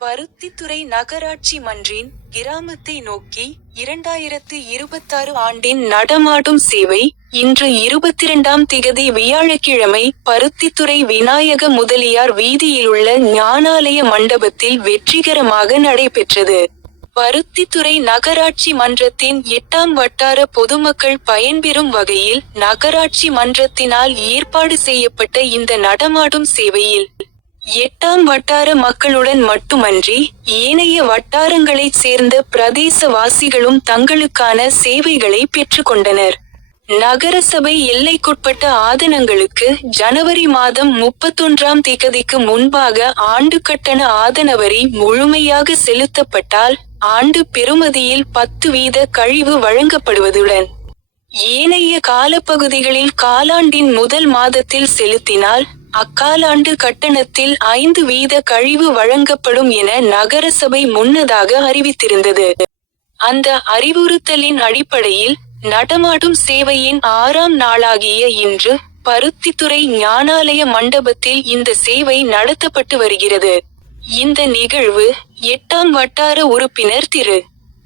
பருத்தித்துறை நகராட்சி மன்றின் கிராமத்தை நோக்கி இரண்டாயிரத்து இருபத்தாறு ஆண்டின் நடமாடும் சேவை இன்று இருபத்திரண்டாம் திகதி வியாழக்கிழமை பருத்தித்துறை விநாயக முதலியார் வீதியிலுள்ள ஞானாலய மண்டபத்தில் வெற்றிகரமாக நடைபெற்றது. பருத்தித்துறை நகராட்சி மன்றத்தின் எட்டாம் வட்டார பொதுமக்கள் பயன்பெறும் வகையில் நகராட்சி மன்றத்தினால் ஏற்பாடு செய்யப்பட்ட இந்த நடமாடும் சேவையில் எட்டாம் வட்டார மக்களுடன் மட்டுமன்றி ஏனைய வட்டாரங்களைச் சேர்ந்த பிரதேசவாசிகளும் தங்களுக்கான சேவைகளை பெற்றுக்கொண்டனர். நகரசபை எல்லைக்குட்பட்ட ஆதனங்களுக்கு ஜனவரி மாதம் முப்பத்தொன்றாம் திகதிக்கு முன்பாக ஆண்டு கட்டண ஆதனவரி முழுமையாக செலுத்தப்பட்டால் ஆண்டு பெறுமதியில் பத்து வீத கழிவு வழங்கப்படுவதுடன் ஏனைய காலப்பகுதிகளில் காலாண்டின் முதல் மாதத்தில் செலுத்தினால் அக்காலாண்டு கட்டணத்தில் ஐந்து வீத கழிவு வழங்கப்படும் என நகரசபை முன்னதாக அறிவித்திருந்தது. அந்த அறிவுறுத்தலின் அடிப்படையில் நடமாடும் சேவையின் ஆறாம் நாளாகிய இன்று பருத்தித்துறை ஞானாலய மண்டபத்தில் இந்த சேவை நடத்தப்பட்டு வருகிறது. இந்த நிகழ்வு எட்டாம் வட்டார உறுப்பினர் திரு.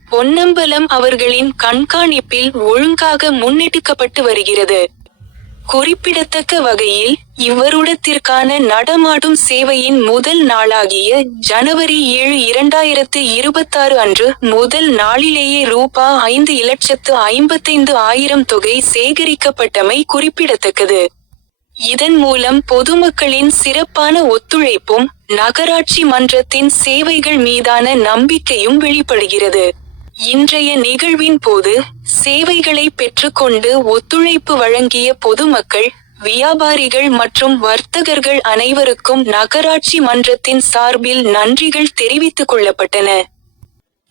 பொன்னம்பலம் அவர்களின் கண்காணிப்பில் ஒழுங்காக முன்னெடுக்கப்பட்டு வருகிறது. குறிப்பிடத்தக்க வகையில் இவ்வருடத்திற்கான நடமாடும் சேவையின் முதல் நாளாகிய ஜனவரி ஏழு இரண்டாயிரத்து இருபத்தாறு அன்று முதல் நாளிலேயே ரூபா ஐந்து இலட்சத்து ஐம்பத்தைந்து ஆயிரம் தொகை சேகரிக்கப்பட்டமை குறிப்பிடத்தக்கது. இதன் மூலம் பொதுமக்களின் சிறப்பான ஒத்துழைப்பும் நகராட்சி மன்றத்தின் சேவைகள் மீதான நம்பிக்கையும் வெளிப்படுகிறது. இன்றைய நிகழ்வின் போது சேவைகளை பெற்றுக்கொண்டு ஒத்துழைப்பு வழங்கிய பொதுமக்கள் வியாபாரிகள் மற்றும் வர்த்தகர்கள் அனைவருக்கும் நகராட்சி மன்றத்தின் சார்பில் நன்றிகள் தெரிவித்துக் கொள்ளப்பட்டன.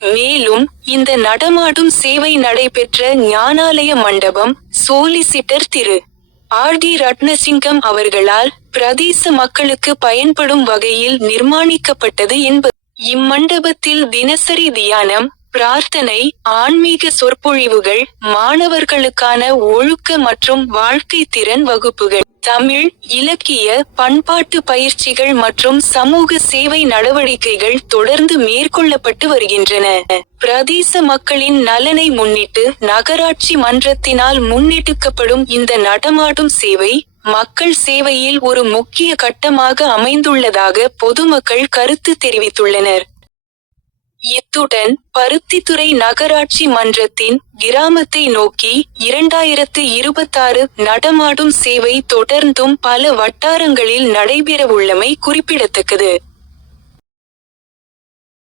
மேலும் இந்த நடமாடும் சேவை நடைபெற்ற ஞானாலய மண்டபம் சோலிசிட்டர் திரு. ஆர். டி. ரட்னசிங்கம் அவர்களால் பிரதேச மக்களுக்கு பயன்படும் வகையில் நிர்மாணிக்கப்பட்டது என்பது. இம்மண்டபத்தில் தினசரி தியானம் பிரார்த்தனை ஆன்மீக சொற்பொழிவுகள் மாணவர்களுக்கான ஒழுக்க மற்றும் வாழ்க்கை திறன் வகுப்புகள். தமிழ் இலக்கிய பண்பாட்டு பயிற்சிகள் மற்றும் சமூக சேவை நடவடிக்கைகள் தொடர்ந்து மேற்கொள்ளப்பட்டு வருகின்றன. பிரதேச மக்களின் நலனை முன்னிட்டு நகராட்சி மன்றத்தினால் முன்னெடுக்கப்படும் இந்த நடமாடும் சேவை மக்கள் சேவையில் ஒரு முக்கிய கட்டமாக அமைந்துள்ளதாக பொதுமக்கள் கருத்து தெரிவித்துள்ளனர். இத்துடன் பருத்தித்துறை நகராட்சி மன்றத்தின் கிராமத்தை நோக்கி இரண்டாயிரத்து இருபத்தாறு நடமாடும் சேவை தொடர்ந்தும் பல வட்டாரங்களில் நடைபெறவுள்ளமை குறிப்பிடத்தக்கது.